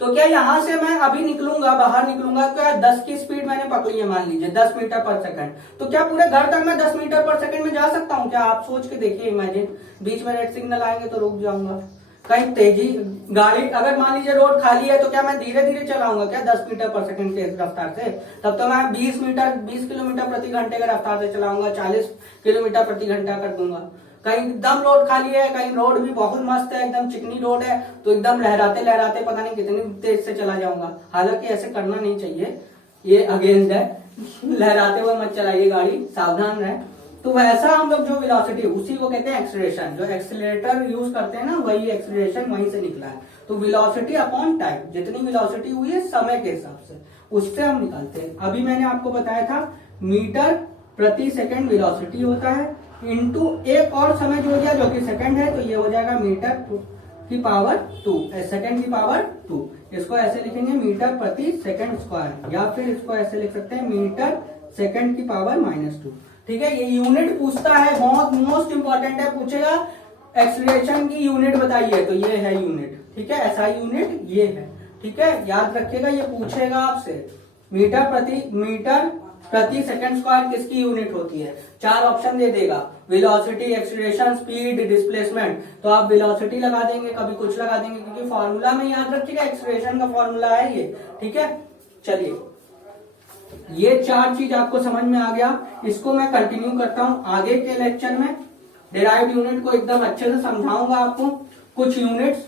तो क्या यहां से मैं अभी निकलूंगा, बाहर निकलूंगा, क्या 10 की स्पीड मैंने पकड़ी है, मान लीजिए 10 मीटर पर सेकंड, तो क्या पूरे घर तक मैं 10 मीटर पर सेकंड में जा सकता हूं? क्या आप सोच के देखिए, इमेजिन बीच में रेड सिग्नल आएंगे तो रुक जाऊंगा, कहीं तेजी गाड़ी, अगर मान लीजिए रोड खाली है तो क्या मैं धीरे धीरे चलाऊंगा क्या 10 मीटर पर सेकंड के रफ्तार से? तब तो मैं 20 किलोमीटर प्रति घंटे के रफ्तार से चलाऊंगा, 40 किलोमीटर प्रति घंटा कर दूंगा। कहीं एकदम रोड खाली है, कहीं रोड भी बहुत मस्त है, एकदम चिकनी रोड है, तो एकदम लहराते लहराते पता नहीं कितनी तेज से चला जाऊंगा। हालांकि ऐसे करना नहीं चाहिए, ये अगेंस्ट है, लहराते हुए मत चलाइए गाड़ी, सावधान रहे। तो वैसा हम लोग जो वेलोसिटी, उसी को कहते हैं एक्सीलरेशन, जो एक्सीलरेटर यूज करते हैं ना, वही एक्सीलरेशन वहीं से निकला है। तो वेलोसिटी अपॉन टाइम, जितनी वेलोसिटी हुई है समय के हिसाब से, उससे हम निकालते हैं। अभी मैंने आपको बताया था मीटर प्रति सेकंड वेलोसिटी होता है, इंटू एक और समय जोड़ दिया जो कि सेकंड है, तो ये हो जाएगा मीटर की पावर 2, सेकंड की पावर 2। इसको ऐसे लिखेंगे मीटर प्रति सेकंड स्क्वायर, या फिर इसको ऐसे लिख सकते हैं मीटर सेकंड की पावर -2। ठीक है, ये यूनिट पूछता है, बहुत मोस्ट इंपॉर्टेंट है, पूछेगा एक्सीलरेशन की यूनिट बताइए, तो ये है यूनिट। ठीक है, ऐसा यूनिट ये है। ठीक है, याद रखिएगा, ये पूछेगा आपसे मीटर प्रति सेकंड स्क्वायर किसकी यूनिट होती है। 4 ऑप्शन दे देगा, वेलोसिटी, एक्सीलरेशन, स्पीड, डिस्प्लेसमेंट। तो आप वेलोसिटी लगा देंगे, कभी कुछ लगा देंगे, क्योंकि फॉर्मूला में याद रखिएगा एक्सीलरेशन का फॉर्मूला है ये। ठीक है, चलिए ये 4 चीज आपको समझ में आ गया। इसको मैं कंटिन्यू करता हूं आगे के लेक्चर में, डिराइव्ड यूनिट को एकदम अच्छे से समझाऊंगा आपको, कुछ यूनिट्स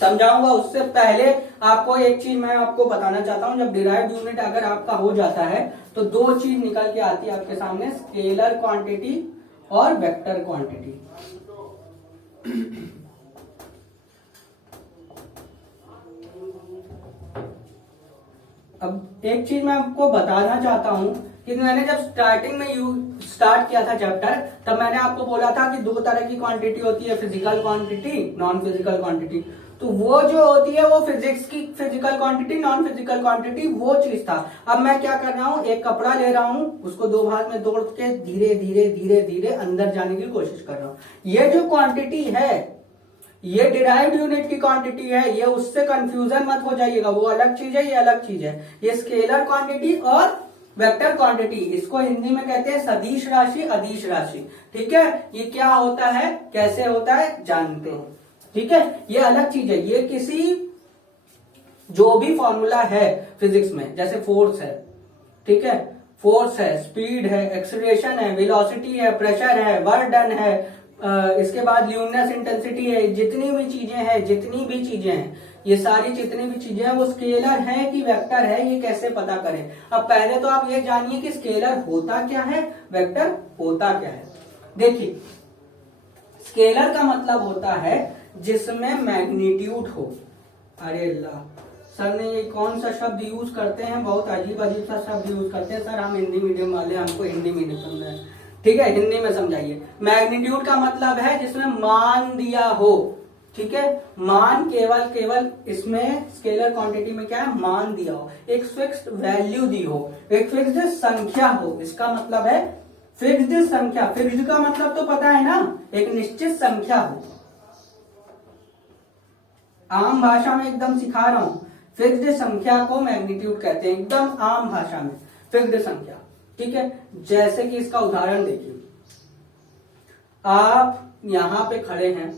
समझाऊंगा। उससे पहले आपको एक चीज मैं आपको बताना चाहता हूं, जब डिराइव्ड यूनिट अगर आपका हो जाता है तो 2 चीज निकल के आती है आपके सामने, स्केलर क्वांटिटी और वेक्टर क्वांटिटी। अब एक चीज मैं आपको बताना चाहता हूं कि मैंने जब स्टार्टिंग में स्टार्ट किया था चैप्टर, तब मैंने आपको बोला था कि 2 तरह की क्वांटिटी होती है, physical quantity, non physical quantity. तो वो जो होती है वो फिजिक्स की physical quantity, non physical quantity, वो चीज था। अब मैं क्या कर रहा हूं, एक कपड़ा ले रहा हूं, उसको 2 भाग में तोड़ के धीरे धीरे धीरे धीरे अंदर जाने की कोशिश कर रहा हूं। ये जो क्वांटिटी है, ये डिराइव्ड यूनिट की क्वांटिटी है, ये उससे कंफ्यूजन मत हो जाइएगा, वो अलग चीज है, ये अलग चीज है। ये स्केलर क्वांटिटी और वेक्टर क्वांटिटी, इसको हिंदी में कहते हैं सदिश राशि, अदिश राशि। ठीक है, ये क्या होता है, कैसे होता है, जानते हैं। ठीक है, ये अलग चीज है, ये किसी जो भी फॉर्मूला है फिजिक्स में, जैसे फोर्स है, ठीक है, फोर्स है, स्पीड है, एक्सीलरेशन है, वेलोसिटी है, प्रेशर है, वर्क डन है, इसके बाद ल्यूमिनस इंटेंसिटी है, जितनी भी चीजें हैं, ये सारी जितनी भी चीजें हैं वो स्केलर है कि वेक्टर है, ये कैसे पता करें। अब पहले तो आप ये जानिए कि स्केलर होता क्या है, वेक्टर होता क्या है। देखिए, स्केलर का मतलब होता है जिसमें मैग्नीट्यूड हो। अरे अल्लाह, सर ने ये कौन सा शब्द यूज करते हैं, बहुत अजीब अजीब सा शब्द यूज करते हैं। सर हम हिंदी मीडियम वाले, हमको हिंदी में नहीं समझ है। ठीक है, हिंदी में समझाइए। मैग्नीट्यूड का मतलब है जिसमें मान दिया हो। ठीक है, मान केवल इसमें स्केलर क्वांटिटी में क्या है, मान दिया हो, एक फिक्स्ड वैल्यू दी हो, एक फिक्स्ड संख्या हो, इसका मतलब है फिक्स्ड संख्या। फिक्स्ड का मतलब तो पता है ना, एक निश्चित संख्या हो। आम भाषा में एकदम सिखा रहा हूं, फिक्स्ड संख्या को मैग्नीट्यूड कहते हैं, एकदम आम भाषा में फिक्स्ड संख्या। ठीक है, जैसे कि इसका उदाहरण देखिए, आप यहां पे खड़े हैं,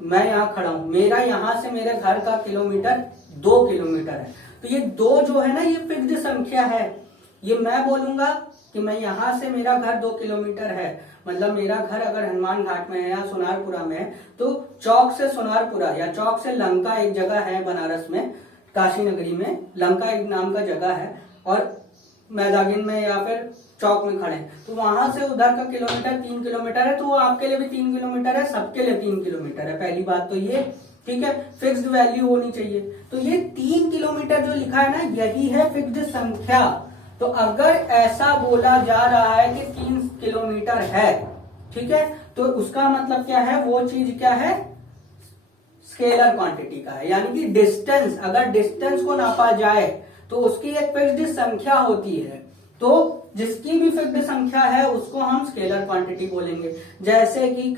मैं यहां खड़ा हूं, मेरा यहां से मेरे घर का किलोमीटर 2 किलोमीटर है। तो ये 2 जो है ना, ये फिक्स्ड संख्या है। ये मैं बोलूंगा कि मैं यहां से मेरा घर 2 किलोमीटर है, मतलब मेरा घर अगर हनुमान घाट में है या सोनारपुरा में है, तो चौक से सोनारपुरा या चौक से लंका एक जगह है बनारस में, काशी नगरी में लंका एक नाम का जगह है, और मैदागिन में या फिर चौक में खड़े, तो वहां से उधर का किलोमीटर 3 किलोमीटर है, तो वो आपके लिए भी 3 किलोमीटर है, सबके लिए 3 किलोमीटर है। पहली बात तो ये, ठीक है, फिक्स्ड वैल्यू होनी चाहिए। तो ये 3 किलोमीटर जो लिखा है ना, यही है फिक्स्ड संख्या। तो अगर ऐसा बोला जा रहा है कि 3 किलोमीटर है, ठीक है, तो उसका मतलब क्या है, वो चीज क्या है, स्केलर क्वांटिटी का है, यानी कि डिस्टेंस। अगर डिस्टेंस को नापा जाए तो उसकी एक फिक्स्ड संख्या होती है, तो जिसकी भी फिक्स्ड संख्या है उसको हम स्केलर क्वांटिटी बोलेंगे। जैसे कि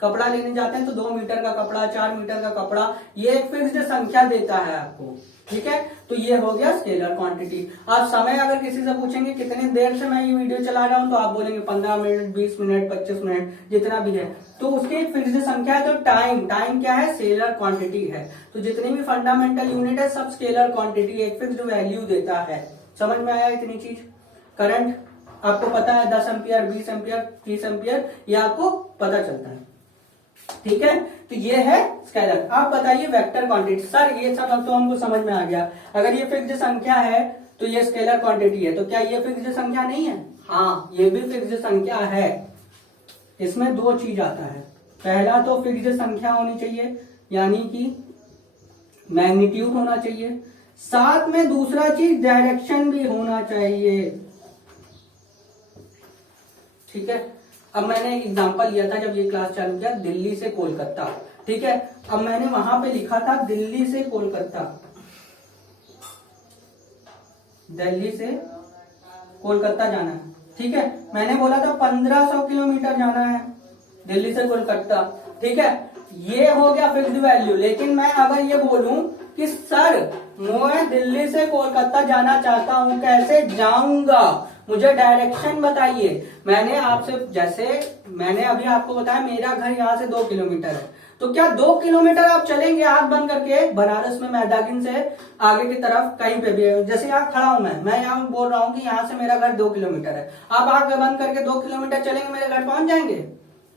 कपड़ा लेने जाते हैं तो 2 मीटर का कपड़ा, 4 मीटर का कपड़ा, ये एक फिक्स्ड संख्या देता है आपको, ठीक है। तो ये हो गया स्केलर क्वांटिटी। आप समय अगर किसी से पूछेंगे कितने देर से मैं ये वीडियो चला रहा हूं, तो आप बोलेंगे 15 मिनट, 20 मिनट, 25 मिनट, जितना भी है, तो उसकी एक फिक्स्ड संख्या है। तो टाइम क्या है, स्केलर क्वांटिटी है। तो जितनी भी फंडामेंटल यूनिट है सब स्केलर क्वांटिटी, एक फिक्स्ड वैल्यू देता है। समझ में आया इतनी चीज? करंट आपको पता है 10 एम्पियर, 20 एम्पियर, 30 एम्पियर, ये आपको पता चलता है, ठीक है। तो ये है स्केलर। आप बताइए वेक्टर क्वांटिटी। सर ये सब अब तो हमको समझ में आ गया, अगर ये फिक्स्ड संख्या है तो ये स्केलर क्वांटिटी है, तो क्या ये फिक्स्ड संख्या नहीं है? हाँ, ये भी फिक्स्ड संख्या है। इसमें 2 चीज आता है, पहला तो फिक्स्ड संख्या होनी चाहिए, यानी कि मैग्नीट्यूड होना चाहिए, साथ में दूसरा चीज डायरेक्शन भी होना चाहिए, ठीक है। अब मैंने एक एग्जांपल लिया था जब ये क्लास चालू किया, दिल्ली से कोलकाता, ठीक है। अब मैंने वहां पे लिखा था दिल्ली से कोलकाता, दिल्ली से कोलकाता जाना है, ठीक है। मैंने बोला था 1500 किलोमीटर जाना है दिल्ली से कोलकाता, ठीक है। ये हो गया फिक्स्ड वैल्यू। लेकिन मैं अगर ये बोलूं कि सर मैं दिल्ली से कोलकाता जाना चाहता हूं, कैसे जाऊंगा, मुझे डायरेक्शन बताइए। मैंने आपसे, जैसे मैंने अभी आपको बताया मेरा घर यहाँ से 2 किलोमीटर है, तो क्या 2 किलोमीटर आप चलेंगे आंख बंद करके बनारस में मैदागिन से आगे की तरफ कहीं पे भी? जैसे यहाँ खड़ा हूं मैं यहाँ बोल रहा हूँ कि यहाँ से मेरा घर 2 किलोमीटर है, आप आंख बंद करके 2 किलोमीटर चलेंगे, मेरे घर पहुंच जाएंगे?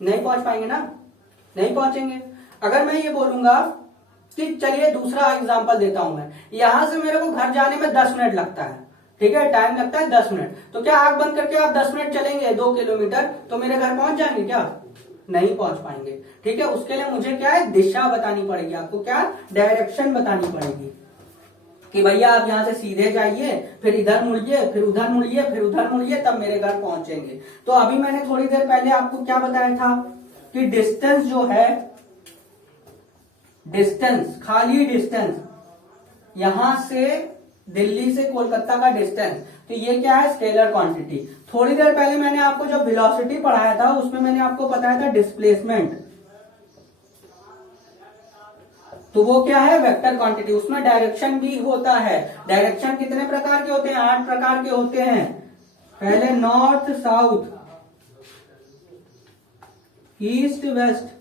नहीं पहुंच पाएंगे ना, नहीं पहुंचेंगे। अगर मैं ये बोलूंगा कि चलिए दूसरा एग्जांपल देता हूं, मैं यहां से मेरे को घर जाने में 10 मिनट लगता है, ठीक है, टाइम लगता है 10 मिनट, तो क्या आंख बंद करके आप 10 मिनट चलेंगे 2 किलोमीटर तो मेरे घर पहुंच जाएंगे क्या? नहीं पहुंच पाएंगे, ठीक है। उसके लिए मुझे क्या है, दिशा बतानी पड़ेगी आपको, क्या डायरेक्शन बतानी पड़ेगी कि भैया आप यहाँ से सीधे जाइए, फिर इधर मुड़िए, फिर उधर मुड़िए, फिर उधर मुड़िए, तब मेरे घर पहुंचेंगे। तो अभी मैंने थोड़ी देर पहले आपको क्या बताया था कि डिस्टेंस जो है, डिस्टेंस, खाली डिस्टेंस, यहां से दिल्ली से कोलकाता का डिस्टेंस, तो ये क्या है, स्केलर क्वांटिटी। थोड़ी देर पहले मैंने आपको जब वेलोसिटी पढ़ाया था उसमें मैंने आपको बताया था डिस्प्लेसमेंट, तो वो क्या है, वेक्टर क्वांटिटी। उसमें डायरेक्शन भी होता है। डायरेक्शन कितने प्रकार के होते हैं? 8 प्रकार के होते हैं। पहले नॉर्थ साउथ, ईस्ट वेस्ट,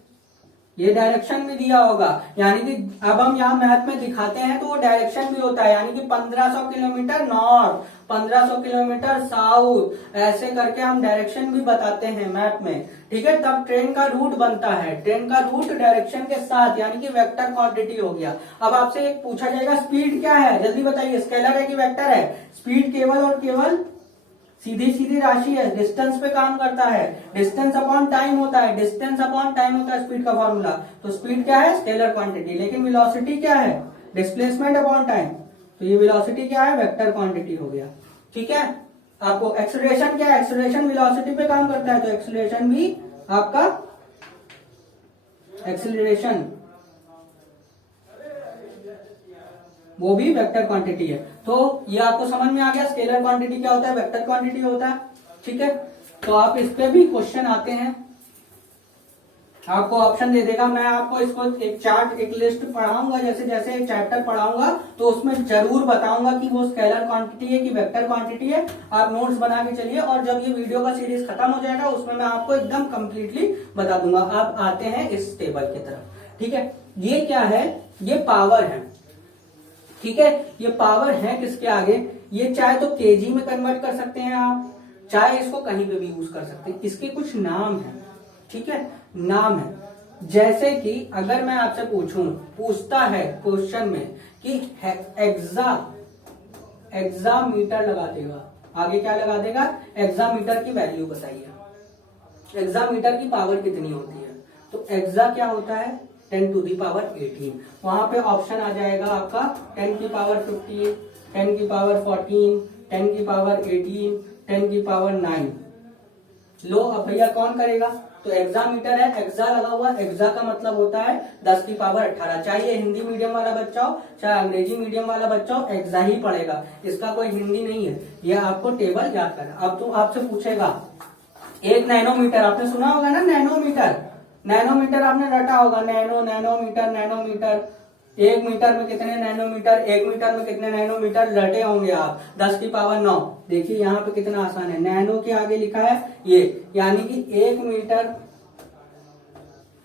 ये डायरेक्शन भी दिया होगा, यानी कि अब हम यहाँ मैथ में दिखाते हैं तो वो डायरेक्शन भी होता है, यानी कि 1500 किलोमीटर नॉर्थ, 1500 किलोमीटर साउथ, ऐसे करके हम डायरेक्शन भी बताते हैं मैप में, ठीक है। तब ट्रेन का रूट बनता है, ट्रेन का रूट डायरेक्शन के साथ, यानी कि वेक्टर क्वांटिटी हो गया। अब आपसे एक पूछा जाएगा स्पीड क्या है, जल्दी बताइए, स्केलर है कि वेक्टर है? स्पीड केवल और केवल सीधी राशि है, डिस्टेंस पे काम करता है, डिस्टेंस अपॉन टाइम होता है, डिस्टेंस अपॉन टाइम होता है स्पीड का फॉर्मूला। तो स्पीड क्या है, स्केलर क्वांटिटी। लेकिन वेलोसिटी क्या है, डिस्प्लेसमेंट अपॉन टाइम, तो ये वेलोसिटी क्या है, वेक्टर क्वांटिटी हो गया, ठीक है। आपको एक्सेलरेशन क्या है, एक्सेलरेशन वेलोसिटी पे काम करता है, तो एक्सेलरेशन भी आपका, एक्सेलरेशन वो भी वेक्टर क्वांटिटी है। तो ये आपको समझ में आ गया, स्केलर क्वांटिटी क्या होता है, वेक्टर क्वांटिटी होता है, ठीक है। तो आप इस पे भी क्वेश्चन आते हैं, आपको ऑप्शन दे देगा। मैं आपको इसको एक चार्ट, एक लिस्ट पढ़ाऊंगा, जैसे जैसे एक चैप्टर पढ़ाऊंगा तो उसमें जरूर बताऊंगा कि वो स्केलर क्वांटिटी है कि वेक्टर क्वांटिटी है। आप नोट्स बना के चलिए, और जब ये वीडियो का सीरीज खत्म हो जाएगा उसमें मैं आपको एकदम कंप्लीटली बता दूंगा। आप आते हैं इस टेबल की तरफ, ठीक है। ये क्या है, ये पावर है, ठीक है। ये पावर है किसके आगे, ये चाहे तो केजी में कन्वर्ट कर सकते हैं आप, चाहे इसको कहीं पे भी यूज कर सकते हैं। इसके कुछ नाम है, ठीक है, नाम है। जैसे कि अगर मैं आपसे पूछता है क्वेश्चन में कि एग्जामीटर लगा देगा, आगे क्या लगा देगा, एग्जामीटर की वैल्यू बताइए, एग्जामीटर की पावर कितनी होती है। तो एग्जा क्या होता है, 10 to the power 18। वहां पे ऑप्शन आ जाएगा आपका 10 की पावर 15, 10 की पावर 14, 10 की पावर 18, 10 की पावर 9। लो अब भैया कौन करेगा, तो एग्जामीटर है, एग्जा लगा हुआ, एग्जा का मतलब होता है 10 की पावर 18। चाहे हिंदी मीडियम वाला बच्चा हो, चाहे अंग्रेजी मीडियम वाला बच्चा हो, एग्जा ही पढ़ेगा, इसका कोई हिंदी नहीं है। ये आपको टेबल याद करना। अब तो आपसे पूछेगा 1 नैनोमीटर, आपने सुना होगा ना नैनोमीटर, नैनोमीटर आपने रटा होगा, नैनोमीटर, नैनोमीटर। 1 मीटर में कितने नैनोमीटर, 1 मीटर में कितने नैनोमीटर रटे होंगे आप, 10 की पावर 9। देखिए यहाँ पे कितना आसान है, नैनो के आगे लिखा है ये, यानी कि 1 मीटर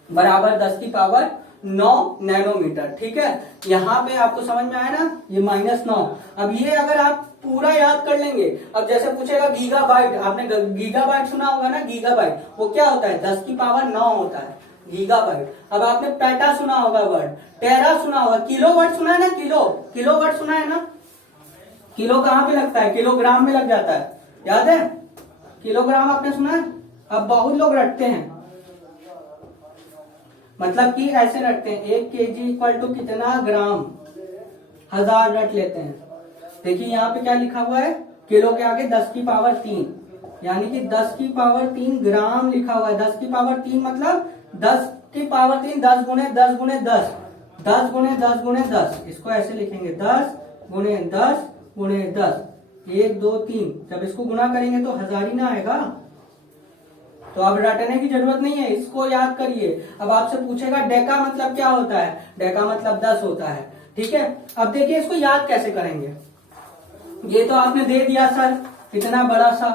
बराबर 10 की पावर 9 नैनोमीटर, ठीक है। यहाँ पे आपको समझ में आया ना, ये -9। अब ये अगर आप पूरा याद कर लेंगे, अब जैसे पूछेगा गीगाबाइट, आपने गीगाबाइट सुना होगा ना, गीगाबाइट वो क्या होता है, 10 की पावर 9 होता है गीगाबाइट। अब आपने पेटा सुना होगा वर्ड, टेरा सुना होगा, किलोवाट सुना है ना, किलोवाट सुना है ना। किलो कहाँ पे लगता है, किलोग्राम में लग जाता है, याद है, किलोग्राम आपने सुना है। अब बहुत लोग रटते हैं, मतलब कि ऐसे रटते हैं 1 kg इक्वल टू कितना ग्राम, 1000 रट लेते हैं। देखिए यहाँ पे क्या लिखा हुआ है, किलो के आगे 10 की पावर 3, यानी कि 10 की पावर 3 ग्राम लिखा हुआ है। 10 की पावर 3 मतलब 10 की पावर 3, 10 गुणे 10 गुणे 10, 10 गुणे 10 गुणे 10, इसको ऐसे लिखेंगे 10 गुणे 10 गुणे 10, 1 2 3। जब इसको गुणा करेंगे तो 1000 ही ना आएगा, तो अब रटने की जरूरत नहीं है, इसको याद करिए। अब आपसे पूछेगा डेका मतलब क्या होता है, डेका मतलब 10 होता है, ठीक है। अब देखिए इसको याद कैसे करेंगे, ये तो आपने दे दिया सर इतना बड़ा सा,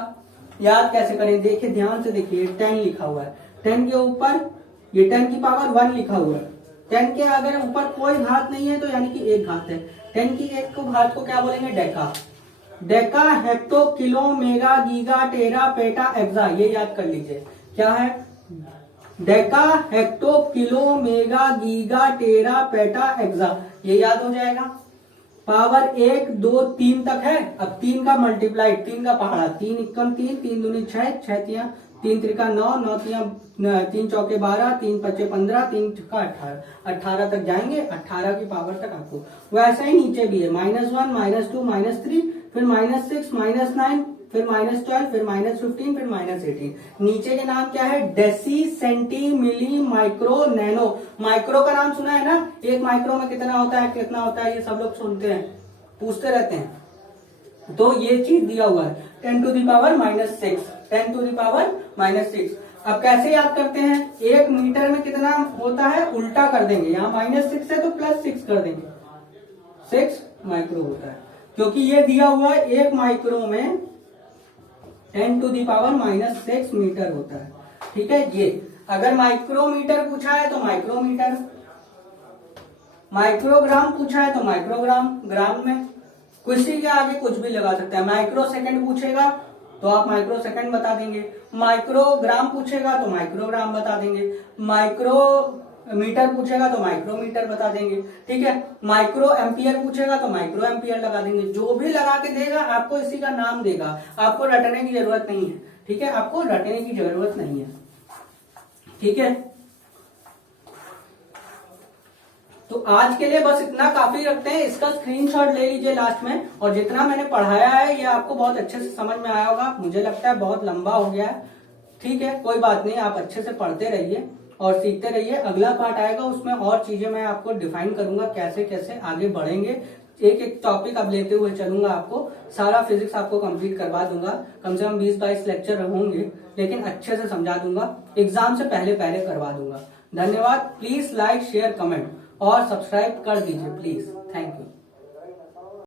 याद कैसे करें, देखिए ध्यान से देखिए, 10 लिखा हुआ है, 10 के ऊपर ये 10 की पावर 1 लिखा हुआ है। 10 के अगर ऊपर कोई घात नहीं है तो यानी कि एक घात है। 10 की एक को घात को क्या बोलेंगे, deca. Deca, hecto, kilo, mega, giga, tera, peta, exa, ये याद कर लीजिए। क्या है, deca, hecto, kilo, mega, giga, tera, peta, exa, ये याद हो जाएगा। पावर 1 2 3 तक है। अब 3 का मल्टीप्लाई, 3 का पहाड़ा, 3 इक्कम 3, 3 दूनी 6, 6 तिया 3 त्रिका 9, 9 तिया 3 चौके 12, 3 पच्चे 15, 3 का 18, 18 तक जाएंगे, 18 की पावर तक आपको। वैसा ही नीचे भी है, -1, -2, -3, फिर -6, -9, फिर -12, फिर -15, फिर -18। नीचे के नाम क्या है, डेसी, सेंटी, मिली, माइक्रो, नैनो। माइक्रो का नाम सुना है ना, 1 माइक्रो में कितना होता है, कितना होता है, ये सब लोग सुनते हैं, पूछते रहते हैं। तो ये चीज दिया हुआ है 10 to the power -6, 10 to the power -6। अब कैसे याद करते हैं, 1 मीटर में कितना होता है, उल्टा कर देंगे, यहाँ -6 है तो +6 कर देंगे, 6 माइक्रो होता है, क्योंकि ये दिया हुआ है 1 माइक्रो में 10 to the power -6 मीटर होता है, ठीक है। ये अगर माइक्रोमीटर पूछा है तो माइक्रोमीटर, माइक्रोग्राम पूछा है तो माइक्रोग्राम, ग्राम में किसी के आगे कुछ भी लगा सकता है। माइक्रो सेकंड पूछेगा तो आप माइक्रो सेकंड बता देंगे, माइक्रोग्राम पूछेगा तो माइक्रोग्राम बता देंगे, माइक्रो मीटर पूछेगा तो माइक्रोमीटर बता देंगे, ठीक है। माइक्रो एम्पियर पूछेगा तो माइक्रो एम्पियर लगा देंगे। जो भी लगा के देगा आपको इसी का नाम देगा, आपको रटने की जरूरत नहीं है, ठीक है, आपको रटने की जरूरत नहीं है, ठीक है। तो आज के लिए बस इतना काफी रखते हैं, इसका स्क्रीनशॉट ले लीजिए लास्ट में। और जितना मैंने पढ़ाया है ये आपको बहुत अच्छे से समझ में आया होगा, मुझे लगता है बहुत लंबा हो गया है, ठीक है, कोई बात नहीं, आप अच्छे से पढ़ते रहिए और सीखते रहिए। अगला पार्ट आएगा, उसमें और चीजें मैं आपको डिफाइन करूंगा, कैसे कैसे आगे बढ़ेंगे, एक एक टॉपिक अब लेते हुए चलूंगा, आपको सारा फिजिक्स आपको कंप्लीट करवा दूंगा। कम से कम 20-22 लेक्चर होंगे, लेकिन अच्छे से समझा दूंगा, एग्जाम से पहले पहले करवा दूंगा। धन्यवाद। प्लीज लाइक शेयर कमेंट और सब्सक्राइब कर दीजिए प्लीज। Thank you.